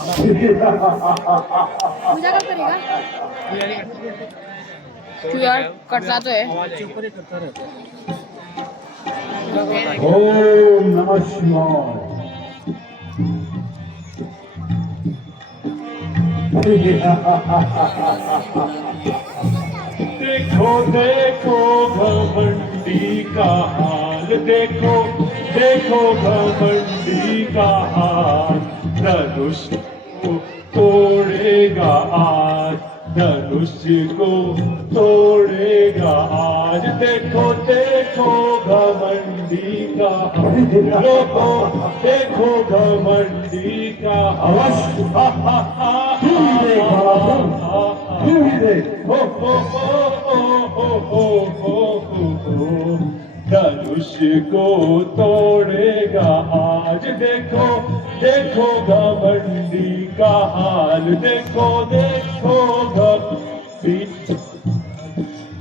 पूजा कब करेगा? क्यूआर कटता तो है। ओम नमः शिवाय। देखो देखो घमंडी का हाल, देखो देखो घमंडी का हाल, धनुष को तोड़ेगा आज, धनुष को तोड़ेगा आज। देखो देखो घमंडी का हाल, देखो देखो घमंडी का अवश्य धनुष को तोड़ेगा आज। देखो देखो घमंडी का हाल, देखो देखो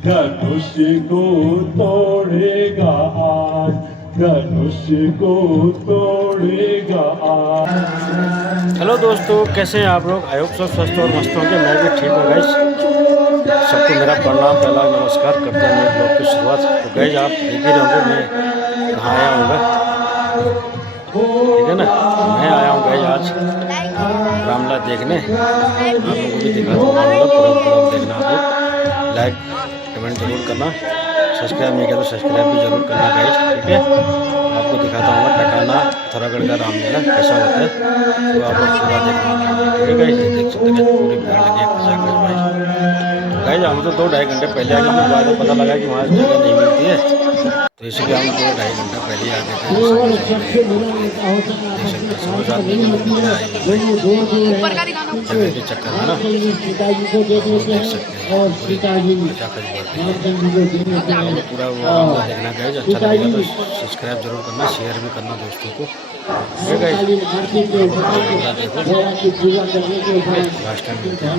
धनुष को तोड़ेगा आज, धनुष को तोड़ेगा आज। हेलो दोस्तों, कैसे हैं आप लोग? आई होप सब स्वस्थ और मस्त होंगे। मैं भी ठीक हूँ गाइस। सबको मेरा प्रणाम, पहला नमस्कार करते हैं नए ब्लॉग की शुरुआत। तो गाइस आप देख ही रहे होंगे मैं कहाँ आया हूँ, ठीक है ना। मैं आया हूँ गाइस आज रामला देखने। आप लोगों को भी दिखा दूँगा, पूरा देखना। आप लोग लाइक कमेंट जरूर करना, सब्सक्राइब नहीं किया तो सब्सक्राइब भी जरूर करना गाइस, ठीक है। आपको दिखाता हूँ टकाना थोरागढ़ का रामलीला कैसा होता है, तो आप लोग पूरा देखना, ठीक है गाइस। ये देख सकते हैं पूरी भीड़ लगी है खचाखच भाई। गाइस हम तो 2-2.5 घंटे पहले आ गए, बाद में पता लगा कि वहाँ जगह नहीं मिलती है, तो इसलिए हम 2-2.5 घंटा पहले आ गए थे। जगह के चक्कर में ना देख सकते हैं पूरा वो रामलीला देखना गाइस। अच्छा लगेगा तो सब्सक्राइब जरूर करना, शेयर भी करना दोस्तों को, लास्ट टाइम मिलते हैं।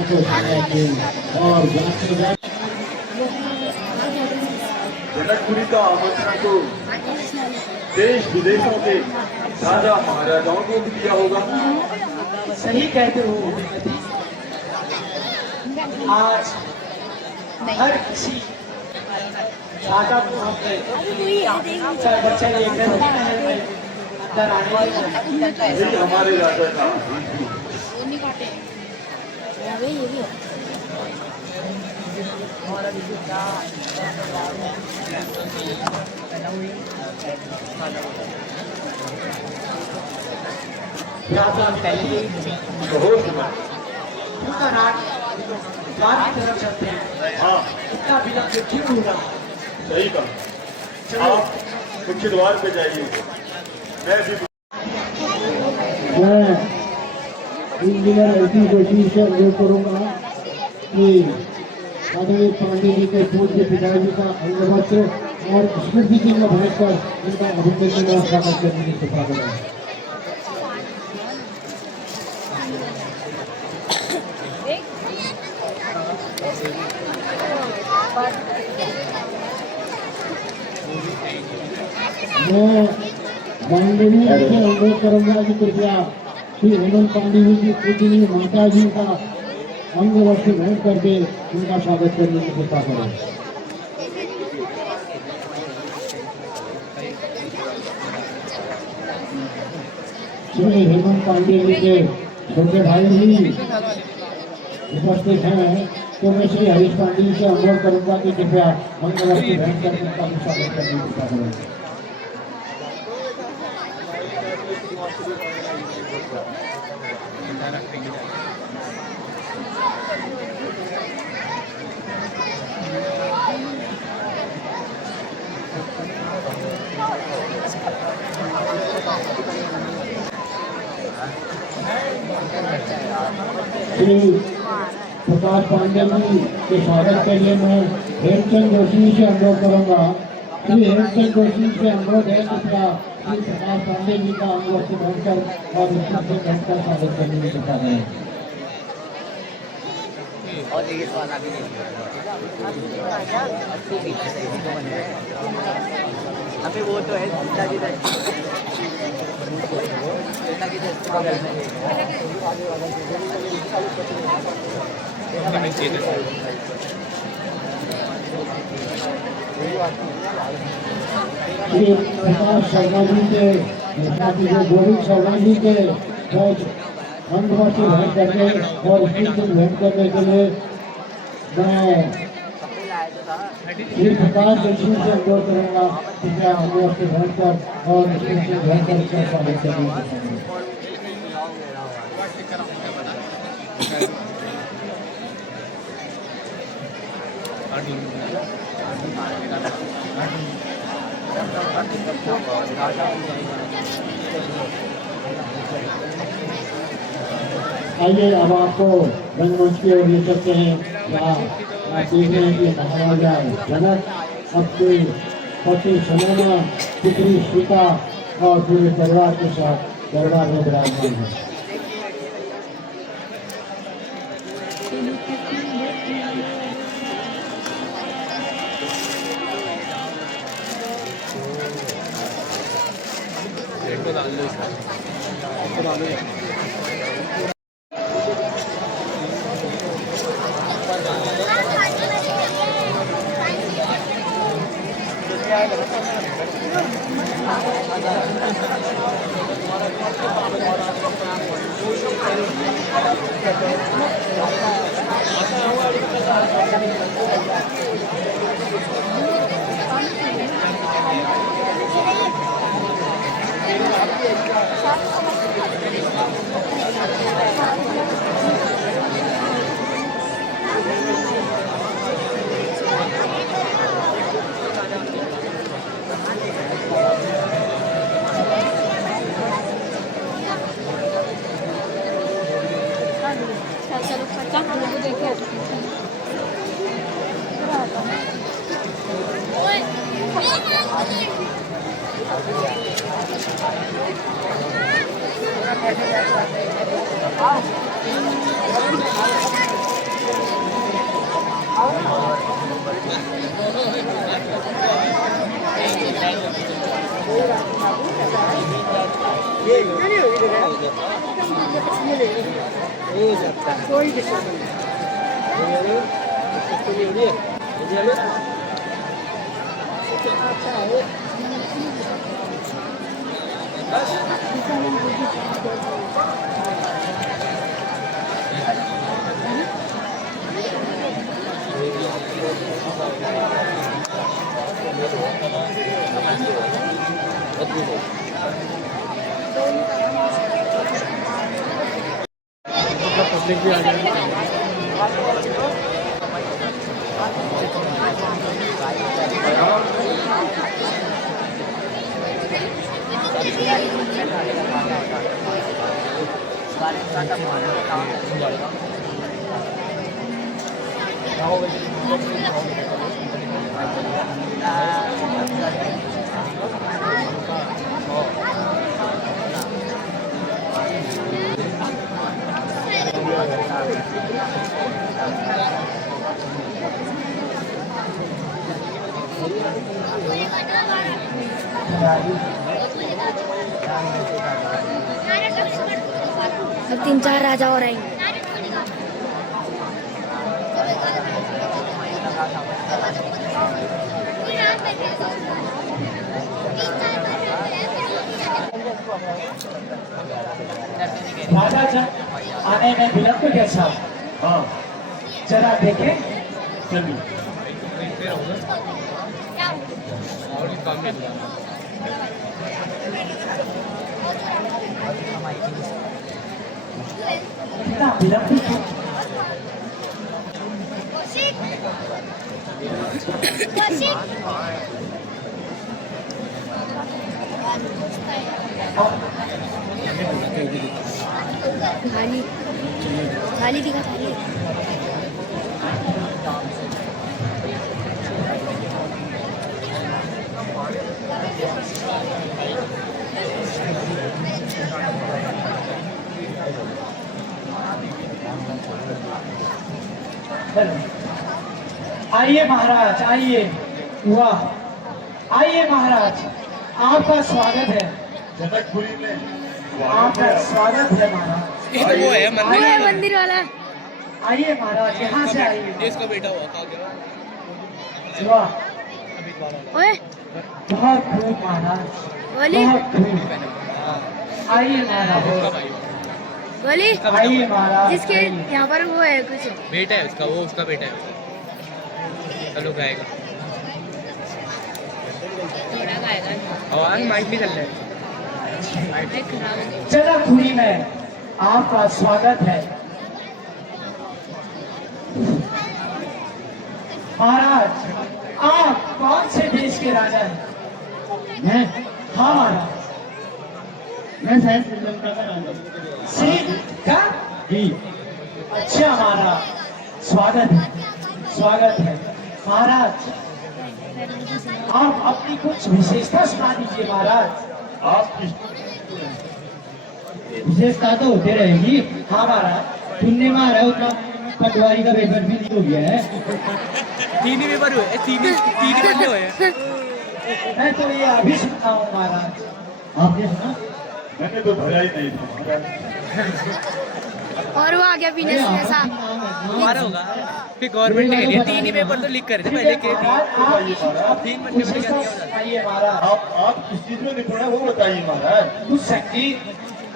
जनकपुरी का आमंत्रण तो देश विदेशों के राजा महाराजाओं को भी दिया होगा। सही कहते हो। आज हर किसी राजा को चाहे बच्चा लेकर अंदर आने यही हमारे राजा का राजा पहले बहुत समय पूरा रात बाहर की तरफ चलते हैं। हाँ इतना विलंब क्यों हो रहा? सही कहा। आप मुख्य द्वार पे जाइए, मैं भी इंजीनियर ऐसी कोशिश से अनुरोध करूँगा कि आदरणीय पांडे जी के पूज्य पिताजी का अंगवस्त्र और स्मृति चिन्ह भेंटकर उनका अभिनंदन और स्वागत करने की कृपा करें। मैं बांडवी से अनुरोध करूँगा कि कृपया श्री हेमंत पांडे जी की पूजनीय माता जी का अंग वस्त्र भेंट करके उनका स्वागत करने की कृपा करें। श्री हेमंत पांडे जी के छोटे भाई भी उपस्थित हैं, तो मैं श्री हरीश पांडे जी से अनुरोध करूंगा कि कृपया अंग वस्त्र भेंट करके उनका स्वागत करने की कृपा करें। श्री प्रकाश पांडे जी के स्वागत के लिए मैं हेमचंद जोशी से अनुरोध करूंगा। श्री हेमचंद जोशी से अनुरोध है कृपया श्री प्रकाश पांडे जी का अंग वस्त्र भेंटकर और उससे भेंटकर स्वागत करने की कृपा करें। अभी वो तो है पिताजी श्री प्रकाश शर्मा जी के साथ ही गोविंद शर्मा जी के अंगवासी भेंट करने और भेंट करने के लिए मैं श्री प्रकाश जोशी से अनुरोध करूँगा कृपया अंगवासी भेंट कर और भेंट कर इसका स्वागत करने आइए अब आपको रंगमंच की ओर ले सकते हैं। यहाँ आप देख रहे हैं कि महाराजा जनक अपने पति सुनैना पुत्री सीता और पूरे परिवार के साथ दरबार में विराजमान है। अब 3-4 राजा और आएंगे। राजा आने में विलंब कैसा? हाँ जरा देखें। चलिए इतना विलंब क्यों? थाली थाली दिखा थाली। आइए महाराज, आइए। वाह, आइए महाराज, आपका स्वागत है। जनकपुरी में आपका स्वागत है महाराज। वो है मंदिर वाला। आइए महाराज, यहाँ से आइए। इसका बेटा हुआ कहाँ गया? वाह, ओए बहुत खूब महाराज, गोली बहुत खूब। आइए महाराज, गोली आइए महाराज। जिसके यहाँ पर वो है कुछ। बेटा है उसका, वो उसका बेटा है। चलो गाएगा। आवाज माइक नहीं चल रहा है। जनकपुरी में आपका स्वागत है महाराज। आप कौन से देश के राजा हैं? मैं हाँ महाराज। मैं शायद श्रीलंका का राजा हूँ। श्रीलंका? जी। अच्छा महाराज, स्वागत है, स्वागत है महाराज। आप अपनी कुछ विशेषता सुना दीजिए महाराज। आप किस विशेषता तो होते रहेगी। हाँ महाराज। सुनने में आ रहा है उतना पटवारी का पेपर भी नहीं हो गया है। तीन ही पेपर हुए, तीन ही बदले हुए हैं। मैं तो ये अभी सुनता हूँ महाराज। आपने सुना? मैंने तो भरा ही नहीं था महाराज। और वो आ गया पीने से ऐसा। हमारा होगा। फिर गवर्नमेंट ने लिया, तीन ही पेपर तो लीक कर रहे थे पहले के। आप तीन बच्चे बच्चे क्या दिया होता आइए महाराज। आप किस चीज में निपुण है वो बताइए महाराज। कुछ संगीत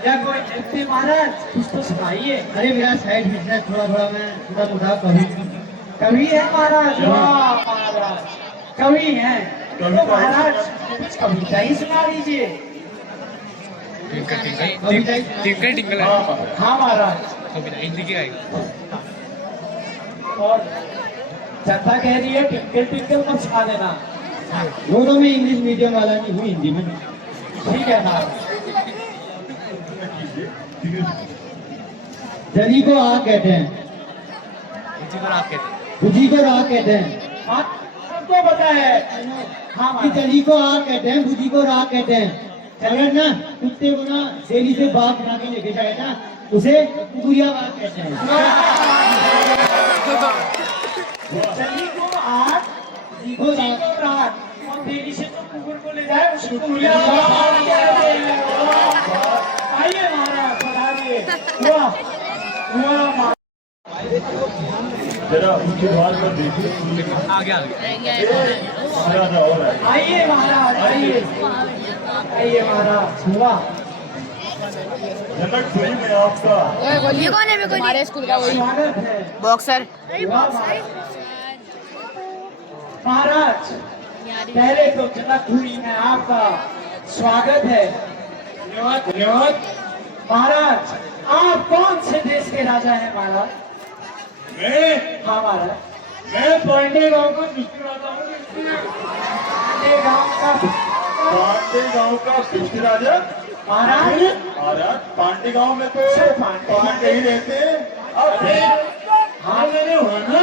या कोई नृत्य महाराज, कुछ तो सुनाइए। अरे मेरा साइड बिजनेस थोड़ा थोड़ा मैं थोड़ा मोटा कभी कवि है महाराज? वाह महाराज, कवि है तो महाराज कुछ कविता ही सुना दीजिए। टिंकल टिंकल हाँ महाराज। हाँ महाराज। कविता हिंदी की गाएगा। और जनता कह रही है टिंकल टिंकल मत सुना देना। वो तो मैं इंग्लिश मीडियम वाला नहीं हूँ, हिंदी में। ठीक है महाराज। जली को आग कहते हैं, हिंदी पर आप कहते हैं। बुझी को राग कहते हैं। बात सबको पता है। हाँ कि महाराज। जली को आग कहते हैं, बुझी को राग कहते हैं। अगर ना कुत्ते को ना डेली से बाग बना के लेके जाए ना, उसे कुकुरिया बाग कहते हैं। जली को आग, बुझी को राग, और देरी से तो कुकुर को ले जाए उसको कुकुरिया बाग कहते हैं। आइए महाराज, पधारिए। वाह वाह महाराज। जरा उनके द्वार पर देखिए। आगे महाराजा और है। आइए महाराज, आइए आइए महाराज। वाह, जनकपुरी में आपका ये कौन है? मेरे हमारे स्कूल का स्वागत है बॉक्सर। वाह महाराज। पहले तो जनकपुरी में आपका स्वागत है। धन्यवाद धन्यवाद महाराज। आप कौन से देश के राजा हैं महाराज? मैं हाँ महाराज। मैं पांडे गांव का दुष्ट राजा हूँ। ये गांव का पांडे गांव का दुष्ट राजा महाराज। महाराज। पांडे गांव में तो पांडे ही रहते हैं। हाँ मैंने हुआ ना,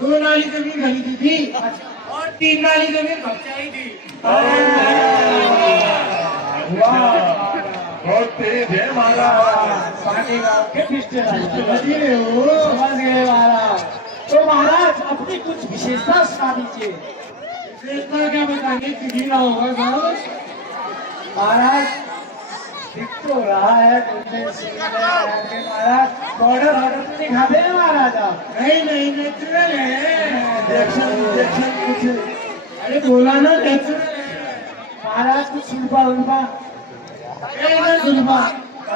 2 नाली जमीन खरीदी थी और 3 नाली जमीन खर्चाई थी। बहुत तेज है महाराज। पांडे गांव के दुष्ट राजा समझ गए महाराज। तो महाराज अपनी कुछ विशेषता सुना दीजिए। विशेषता क्या बताएंगे, किसी ना होगा साहब। महाराज दिख तो रहा है गोल्डन सिंह है महाराज। बॉर्डर ऑर्डर तो दिखाते हैं महाराज आप? नहीं नहीं, नेचुरल है। इंजेक्शन कुछ अरे बोला ना, नेचुरल है। महाराज कुछ सुलभा उलभा? एकदम सुलभा।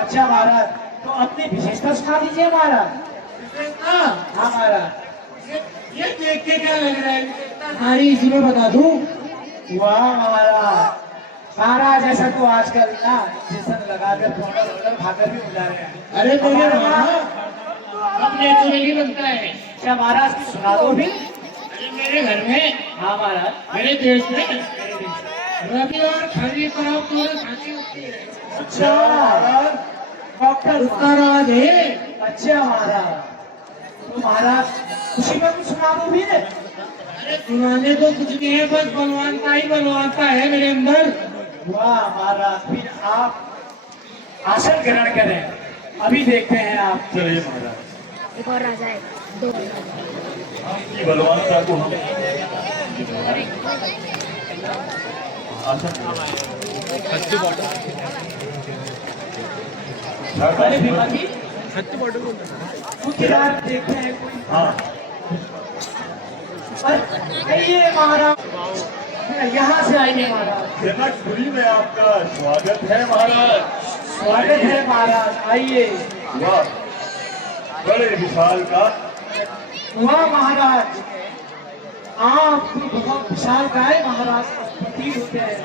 अच्छा महाराज, तो अपनी विशेषता सुना दीजिए महाराज। विशेषता हाँ महाराज। ये देख के क्या लग रहा है, विशेषता सारी इसी में बता दूं। वाह महाराज। महाराज ऐसा तो आजकल ना इंजेक्शन लगाकर बॉर्डर ऑर्डर खाकर भी उड़ा रहे हैं। अरे तो ये अब नेचुरली बनता है। क्या महाराज कुछ सुना दो भी? अरे मेरे घर में, हाँ महाराज। मेरे देश में रबी और खरीफ और दोनों खांसी होती है। अच्छा महाराज, डॉक्टर उसका राज है। अच्छा महाराज। तो महाराज खुशी में कुछ सुना दो भी? अरे सुनाने तो कुछ नहीं है, बस बलवानता ही बलवानता है मेरे अंदर। वाह महाराज, फिर आप आसन ग्रहण करें, अभी देखते हैं आप। चलिए महाराज, एक और राजा है, 2 आपकी बलवानता को हम आसन अरे भिमाजी सत्य फोटो मुख्यदार देखते हैं कोई हाँ अरे ये महाराज यहाँ से आएंगे महाराज जनकपुरी में आपका स्वागत है महाराज। स्वागत है महाराज, आइए। वाह, बड़े विशाल का वाह महाराज, आप बहुत विशाल गाय महाराज प्रतीत होते हैं।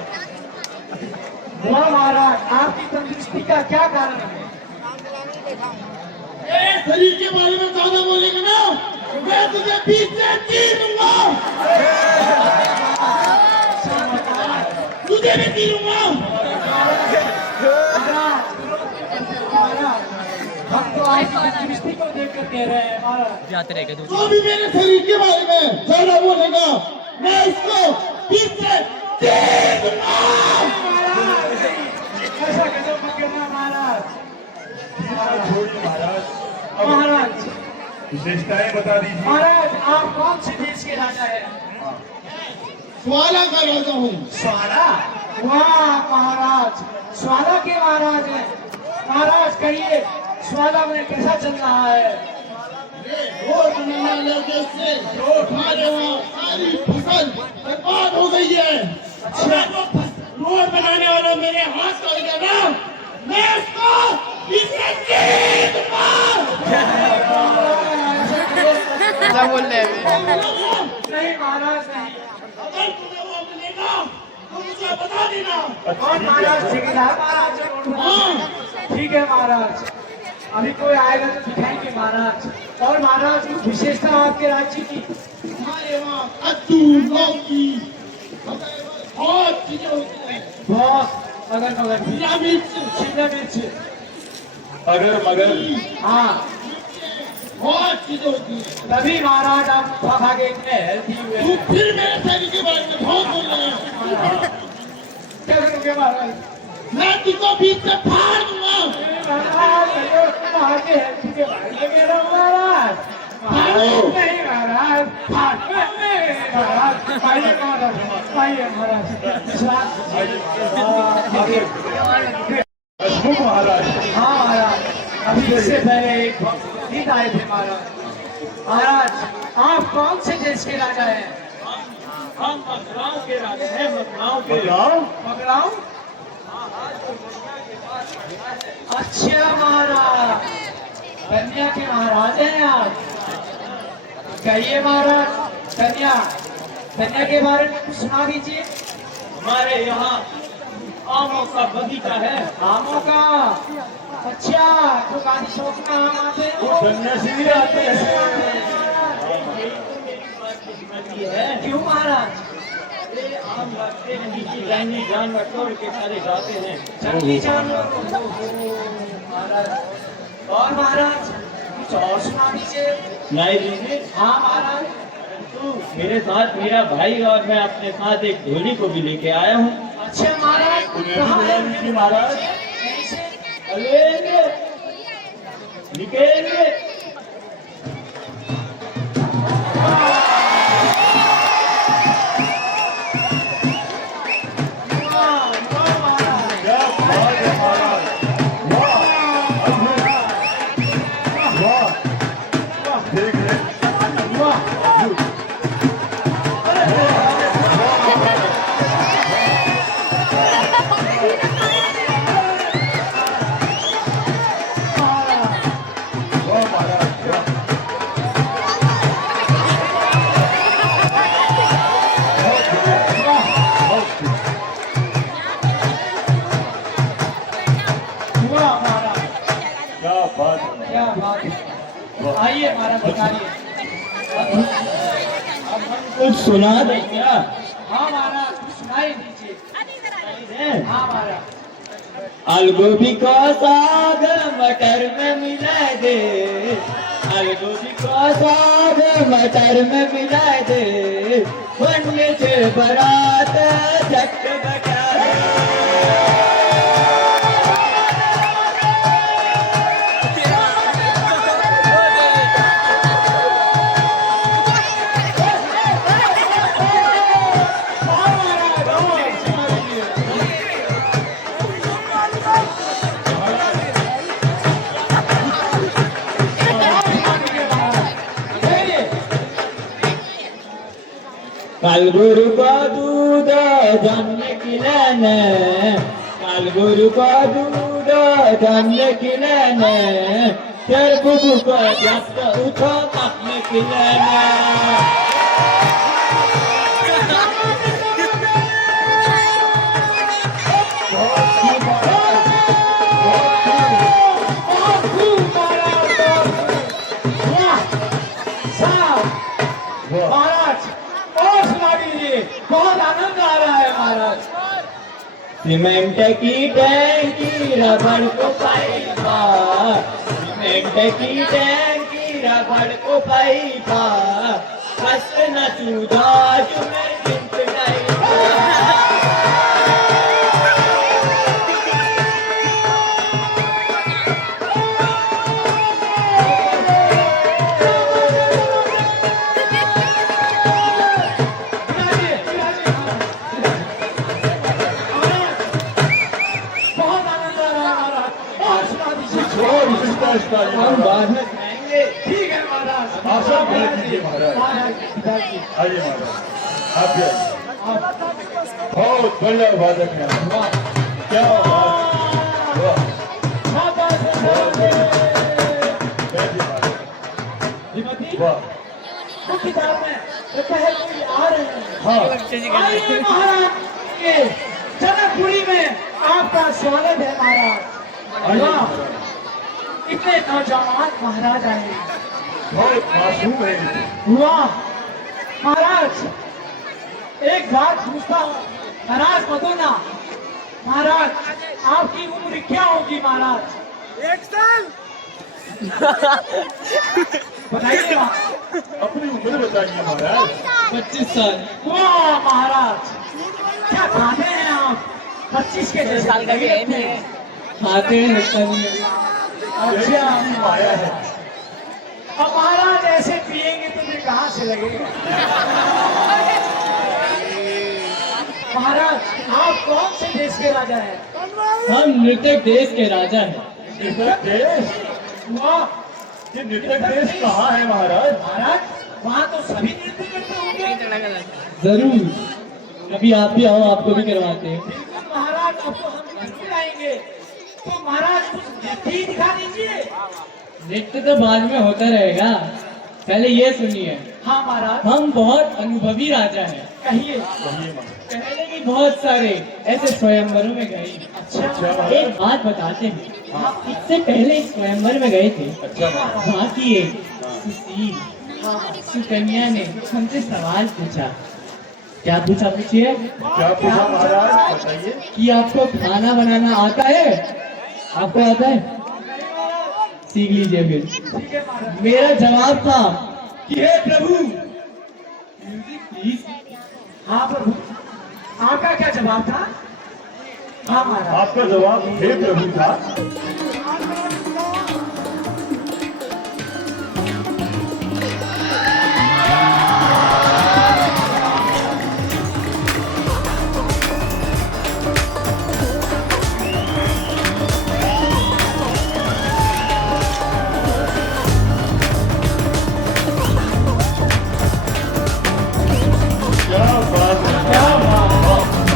वाह महाराज, आपकी तंदुरुस्ती का क्या कारण है? शरीर के बारे में ज्यादा बोलेगा ना मैं तुझे 20 से चीर दूंगा, तुझे भी चीरूंगा। हम तो आपकी तंदुरुस्ती को देख कर कह रहे हैं महाराज। जाते रहेगा तू जो भी मेरे शरीर के बारे में ज्यादा बोलेगा मैं इसको 20 से चीर दूंगा। ऐसा गजब मत करना महाराज। छोड़िए महाराज, महाराज विशेषताएं बता दीजिए। महाराज, आप कौन से देश के राजा हैं? स्वाला का राजा हूँ। स्वाला? वाह महाराज, स्वाला के महाराज हैं। महाराज कहिए, स्वाला में कैसा चल रहा है? रोड बनाने वाले से हमारे वहाँ सारी फसल बर्बाद हो गई है। अगर वो रोड बनाने वाला मेरे हाथ में गया ना मैं उसको इसे चीर दूंगा। नहीं महाराज नहीं। अगर तुम्हें वो मिलेगा तो मुझे बता देना। और महाराज ठेकेदार महाराज से रोड बनाना। ठीक है महाराज, अभी कोई आएगा तो दिखाएंगे महाराज। और महाराज कुछ विशेषता आपके राज्य की? हमारे वहाँ कद्दू लौकी बहुत चीजें होती हैं। बहुत अगर मगर शिमला मिर्च शिमला मिर्च, अगर मगर हाँ बहुत चीजें होती हैं। तभी महाराज आप खा के इतने हेल्थी हुए तू हैं। फिर मेरे शरीर के बारे में बहुत बोल रहे हैं। क्या करोगे महाराज? मैं तुझको बीच से फाड़ दूंगा। महाराज वहाँ के हेल्थी के बारे में कह रहा हूँ महाराज। महाराज नहीं महाराज, महाराज आइए महाराज, आइए महाराज। हसमुख महाराज, हाँ महाराज, अभी इससे पहले एक गीत आए थे महाराज। महाराज, आप कौन से देश के राजा हैं? हम मगराव के राजा हैं, मगराव के। बताओ। मगराव? अच्छा महाराज, कन्या के महाराज हैं आप। कहिए महाराज, कन्या के बारे में कुछ सुना दीजिए। हमारे यहाँ आमों का बगीचा है। आमों का? अच्छा, तो गांधी चौक में आम आते हैं वो सन्यासी भी आते हैं। है क्यों महाराज? आम लगते हैं, नीचे जंगली जानवर तोड़ के सारे जाते हैं। जंगली जानवर। महाराज, और महाराज कुछ और सुना दीजिए। नहीं दीजिए, हाँ महाराज। तू मेरे साथ, मेरा भाई और मैं अपने साथ एक घोड़ी को भी लेके आया हूँ। अच्छा महाराज, उन्हें कहाँ बुला है? लीजिए महाराज। कैसे? अरे निकलेंगे। क्या बात है महाराज, वाह, अद्भुत, वाह, देख रहे, वाह, अद्भुत। वाह महाराज, वाह। हुआ महाराज, क्या बात है, क्या बात है। आइए महाराज, बताइए। कुछ सुना दे क्या? हाँ महाराज, कुछ सुनाई दीजिए। हाँ महाराज। अलगोभी को साग मटर में मिला दे, अलगोभी को साग मटर में मिला दे, बनने से बारात झट बजा दे। काल गुरु का दूध धान्य खिलाने, काल गुरु का दूध धान्य खिलाने, फिर बुबु को जब उठो अपने खिलाने। महाराज और सुना दीजिए, बहुत आनंद आ रहा है महाराज। सीमेंट की टैंकी रबड़ को पाइपा, सीमेंट की टैंकी रबड़ को पाइपा, कष्ट न चूधा तुम्हें हम बाद में खाएंगे। ठीक है महाराज। आप सब बैठ लीजिए महाराज। पिताजी आइए महाराज, आप भी आइए। बहुत बढ़िया वादक है, क्या बात, वाह। बैठिए महाराज, श्रीमती वाह। तो किताब में लगता है कोई आ रहे हैं। हाँ आइए महाराज, ये जनकपुरी में आपका स्वागत है महाराज। आइए वाह, महाराज। इतने नौजवान महाराज आए। बहुत मासूम है। वाह महाराज, एक बात पूछता हूँ, नाराज मत होना महाराज, आपकी उम्र क्या होगी महाराज? 1 साल। बताइए अपनी उम्र बताइए महाराज। 25 साल। वाह महाराज, क्या खाते हैं आप? 25 के जैसे साल का भी है। खाते हैं लगता नहीं है। यही आपकी माया है। अब महाराज ऐसे पिएंगे तो ये कहाँ से लगेगा? महाराज, आप कौन से देश के राजा हैं? हम नृतक देश के राजा हैं। नृतक देश? वाह ये नृतक देश कहाँ है महाराज? महाराज, वहाँ तो सभी नृत्य करते होंगे। जरूर, अभी आप भी आओ, आपको भी करवाते हैं। बिल्कुल महाराज, अब तो हम जरूर आएंगे। तो महाराज कुछ नृत्य ही दिखा दीजिए। नृत्य तो बाद में होता रहेगा, पहले ये सुनिए। हाँ महाराज, हम बहुत अनुभवी राजा हैं। कहिए। कहिए महाराज। पहले भी बहुत सारे ऐसे स्वयंवरों में गए। अच्छा महाराज। एक बात बताते हैं, इससे पहले इस स्वयंवर में गए थे, अच्छा महाराज। वहाँ की एक सुशील सुकन्या ने हमसे सवाल पूछा। क्या पूछा? पूछिए। क्या पूछा महाराज, बताइए। कि आपको खाना बनाना आता है? आपको आता है? सीख लीजिए फिर। ठीक है महाराज। मेरा जवाब था कि हे प्रभु, प्लीज। हाँ प्रभु, आपका क्या जवाब था? हाँ महाराज। आपका जवाब हे प्रभु था। क्या बात है, क्या बात है।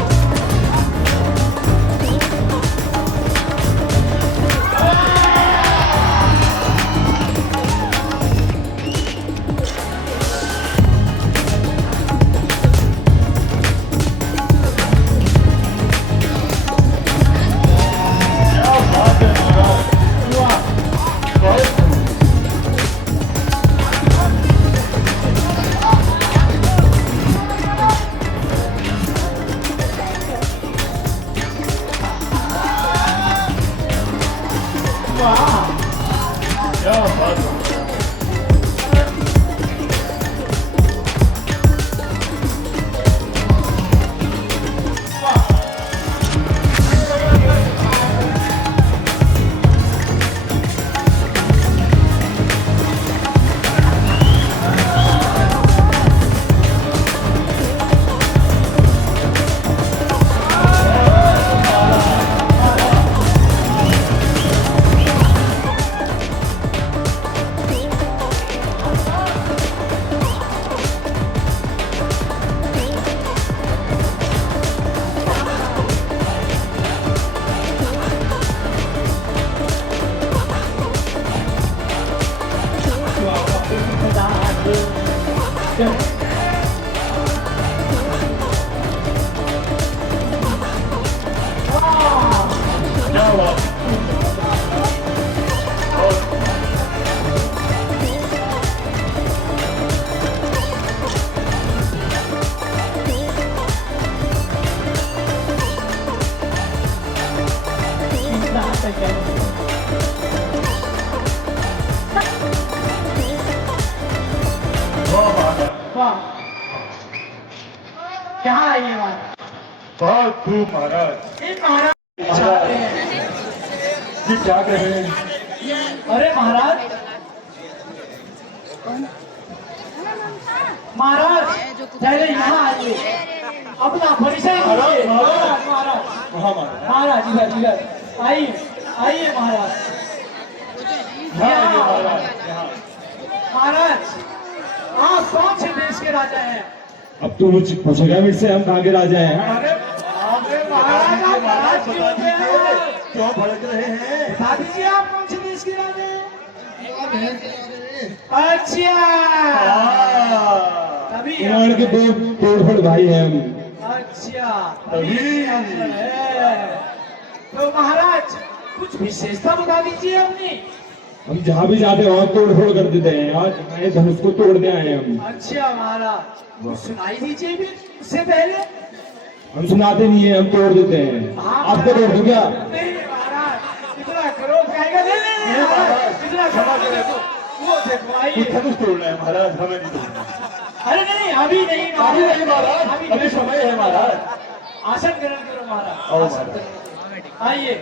क्या बात है महाराज, वाह, बहुत वाह, क्या बात है। क्या हुआ? क्या है ये बात? बहुत खूब महाराज। ये महाराज चाहते हैं। जी क्या कह रहे हैं? अरे महाराज, महाराज पहले यहाँ आइए, अपना परिचय दीजिए। महाराज महाराज हाँ महाराज। महाराज इधर इधर आइए, आइए महाराज। हाँ ये महाराज यहाँ। महाराज आप कौन से देश के राजा हैं? अब तू मुझे पूछेगा मुझसे हम कहाँ के राजा हैं? अरे अरे महाराज, आप महाराज क्यों होते हैं? क्यों भड़क रहे हैं? बता दीजिए आप कौन से देश के राजा हैं? अच्छा, तभी इमरान के दो तोड़फोड़ भाई हैं हम। अच्छा तभी है। तो महाराज कुछ विशेषता बता दीजिए अपनी। हम जहाँ भी जाते हैं वहाँ तोड़फोड़ कर देते हैं। आज हमारे धनुष को तोड़ने आए हैं हम। अच्छा महाराज, तो सुनाई दीजिए फिर उससे पहले। हम सुनाते नहीं है, हम तोड़ देते हैं। आपको तोड़ दूं क्या? नहीं महाराज, इतना करो जाएगा। नहीं महाराज, इतना क्षमा करें तो वो देखो आइए। धनुष तोड़ना है महाराज, हमें नहीं तोड़ना। अरे नहीं, अभी नहीं अभी नहीं महाराज, अभी समय है महाराज। आसन ग्रहण करो महाराज, आओ आसन महाराज। करो। आइए।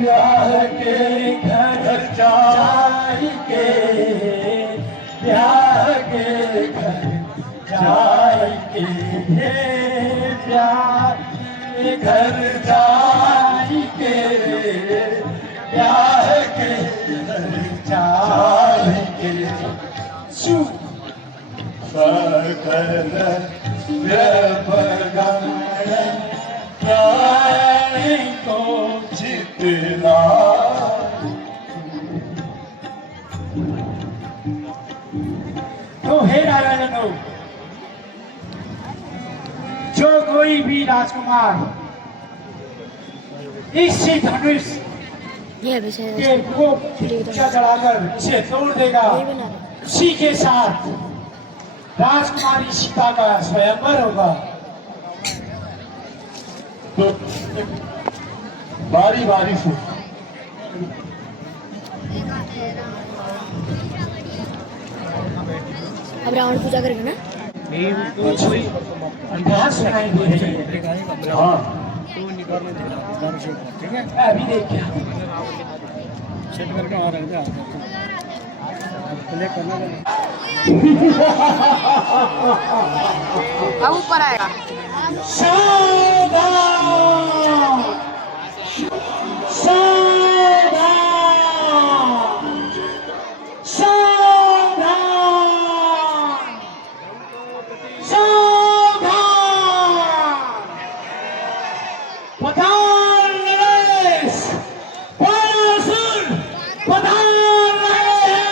ब्याह के जाएंगे प्यार के घर जाएंगे प्यार के घर जाएंगे प्यार के घर जाएंगे सकल व्यवगान प्राणी को जितना तो हे नारायणों जो कोई भी राजकुमार इसी धनुष ये विषय के को ऊंचा चढ़ाकर इसे तोड़ देगा उसी के साथ राजकुमारी सीता का स्वयंवर होगा। तो बारी बारी से अब रावण पूजा करेंगे ना। अंदाज सुनाई दे रही है। हाँ अभी देख क्या अब ऊपर आएगा। सावधान सावधान सावधान सावधान पधार नरेश परासुर पधार रहे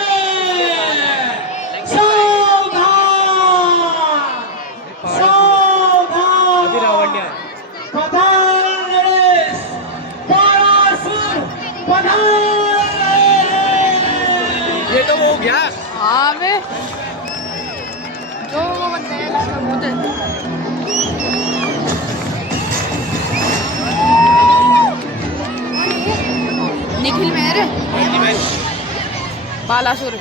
हैं। सावधान सावधान पधार नरेश परासुर पधार रहे हैं। ये तो हो गया। हाँ बे जो वो बनते हैं उसका भूत है। निखिल मेहर बालासुर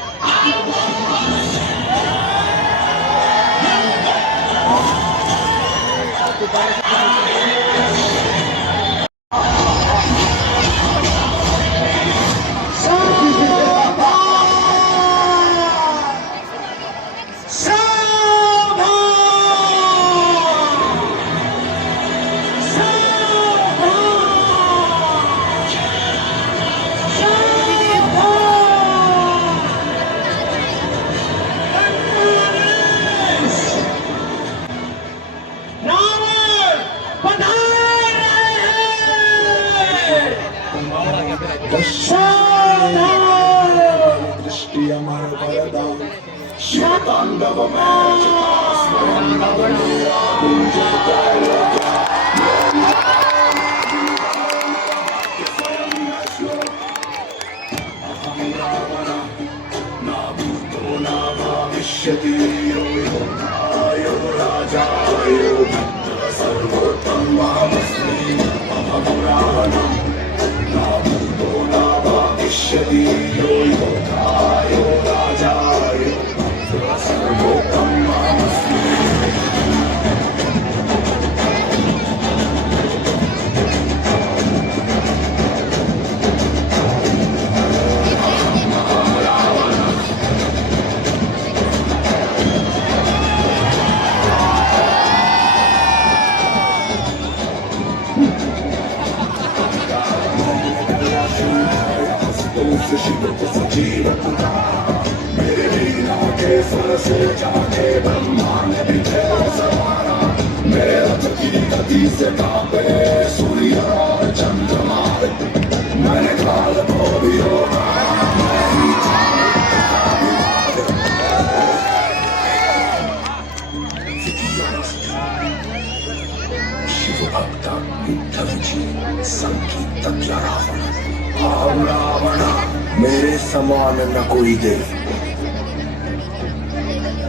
मेरे समान न कोई दे।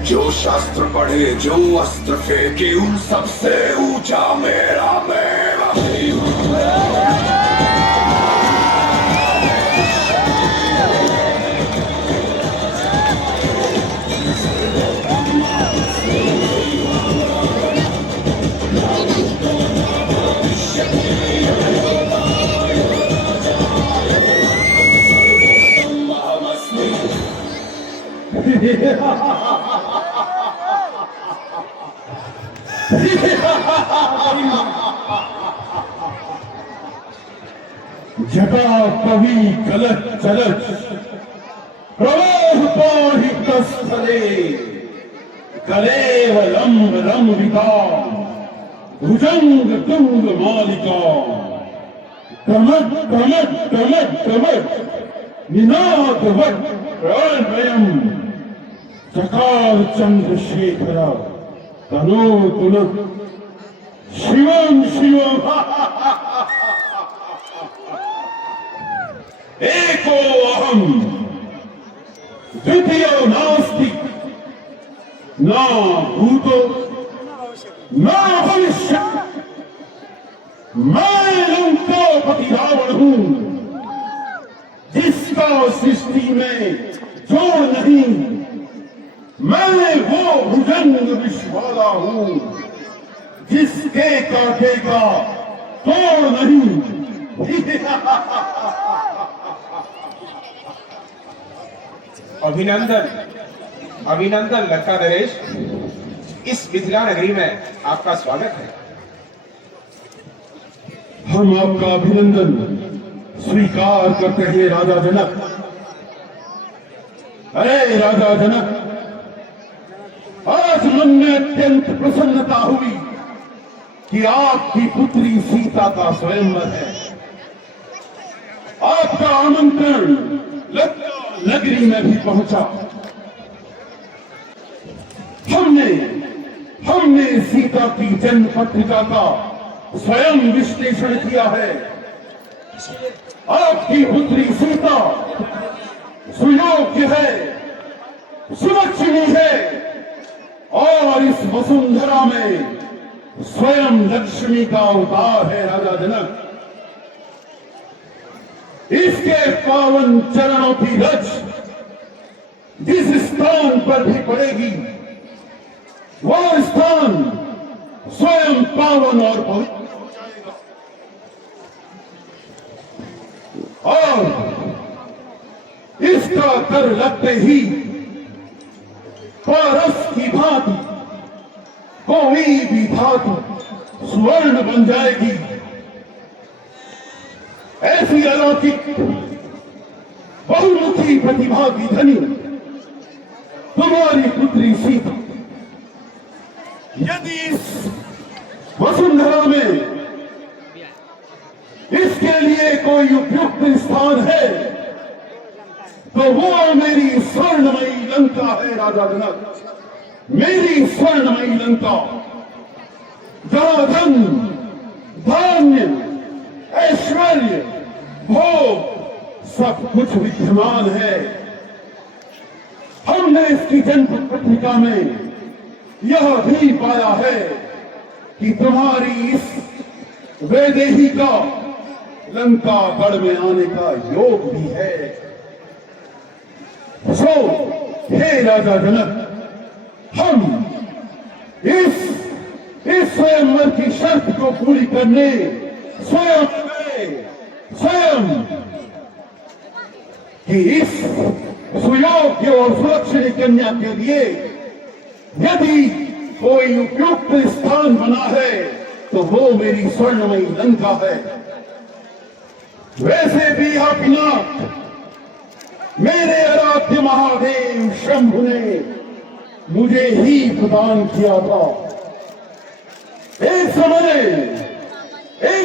जो शास्त्र पढ़े जो अस्त्र फेंके उन सबसे ऊंचा मेरा मेरा जटा कवि गलत चलत प्रवाह पाहि तस्थले कलेव लंब लंबिका भुजंग तुंग मालिका कमट कमट कमट कमट निनाद वट प्रणयम चकार चंद्रशेखर तनो तुलक शिवम शिवम एको अहम द्वितीयो नास्ति न भूतो न भविष्य मैं लंकापति रावण हूं जिसका सृष्टि में जोड़ नहीं मैं वो भुजंग विश्वाला हूं जिसके कांटे का तोड़ नहीं अभिनंदन अभिनंदन लंका नरेश, इस मिथिला नगरी में आपका स्वागत है। हम आपका अभिनंदन स्वीकार करते हैं राजा जनक। अरे राजा जनक, आज मन में अत्यंत प्रसन्नता हुई कि आपकी पुत्री सीता का स्वयंवर है। आपका आमंत्रण लंका नगरी में भी पहुंचा। हमने सीता की जन्म पत्रिका का स्वयं विश्लेषण किया है। आपकी पुत्री सीता सुयोग्य है, सुलक्षणी है और इस वसुंधरा में स्वयं लक्ष्मी का अवतार है। राजा जनक, इसके पावन चरणों की रज जिस स्थान पर भी पड़ेगी वह स्थान स्वयं पावन और पवित्र हो जाएगा। और इसका कर लगते ही पारस की भांति कोई भी धातु स्वर्ण बन जाएगी। ऐसी अलौकिक बहुमुखी प्रतिभा की धनी तुम्हारी पुत्री सीता यदि इस वसुंधरा में इसके लिए कोई उपयुक्त स्थान है तो वो मेरी स्वर्णमयी लंका है। राजा जनक, मेरी स्वर्णमयी लंका जहां धन धान्य ऐश्वर्य भोग सब कुछ विद्यमान है। हमने इसकी जन्म पत्रिका में यह भी पाया है कि तुम्हारी इस वैदेही का लंका गढ़ में आने का योग भी है। सो हे राजा जनक, हम इस स्वयंवर की शर्त को पूरी करने स्वयं कि इस सुयोग्य और सुलक्षणी कन्या के लिए यदि कोई उपयुक्त स्थान बना है तो वो मेरी स्वर्णमयी लंका है। वैसे भी अपना मेरे आराध्य महादेव शंभु ने मुझे ही प्रदान किया था। एक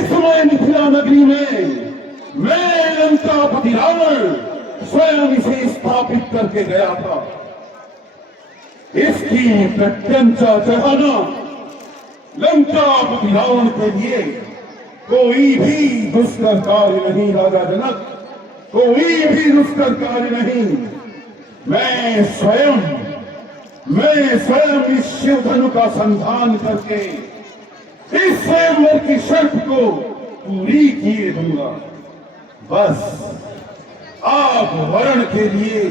समय मिथिला नगरी में मैं लंकापति रावण स्वयं इसे स्थापित करके गया था। इसकी प्रत्यंचा चढ़ाना लंकापति रावण के लिए कोई भी दुष्कर कार्य नहीं। राजा जनक, कोई भी दुष्कर कार्य नहीं। मैं स्वयं इस शिवधनु का संधान करके इस स्वयंवर की शर्त को पूरी किए दूंगा। बस आप वरण के लिए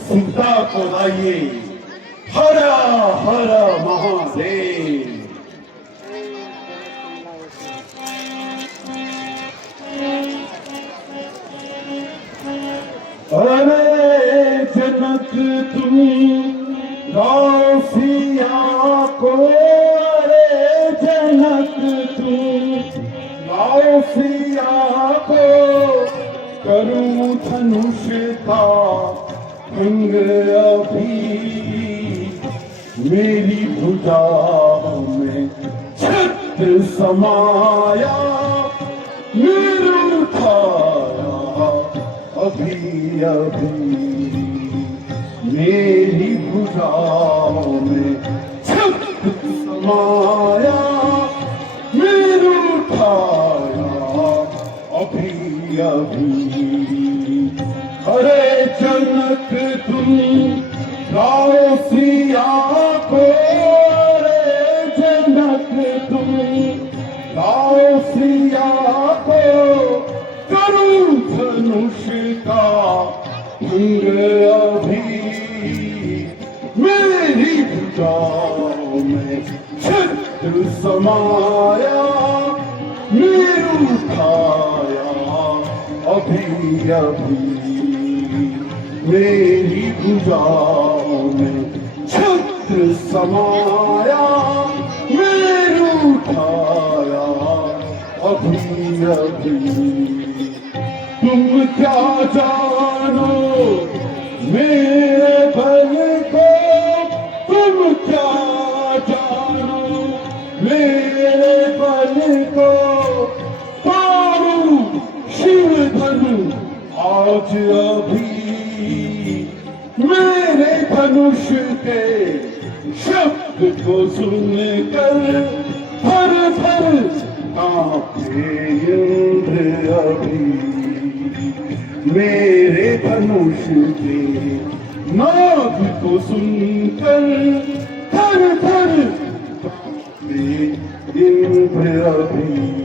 सीता को लाइए। हर हर महादेव। अरे जनक तुम लाओ सिया को, अरे जनक तुम लाओ सिया को, करूं धनुष का भंग अभी, मेरी भुजाओं में छत्र समाया, मेरू उठाया अभी अभी, मेरी भुजाओं में छत्र समाया, मेरू उठाया अभी अभी। अरे जनक तुम लाओ सिया को, अरे जनक तुम लाओ सिया को, करूं धनुष का भंग अभी, मेरी भुजाओं में छत्र समाया, मेरू उठाया अभी अभी, मेरी भुजाओं में छत्र समाया, मेरू उठाया अभी अभी। तुम क्या जानो मेरे बल को, तुम क्या जानो मेरे बल को, पारूं शिव धनु आज अभी, मेरे धनुष के शब्द को सुनकर थर थर कांपे इंद्र अभी, मेरे धनुष के नाद को सुनकर थर थर कांपे इंद्र अभी।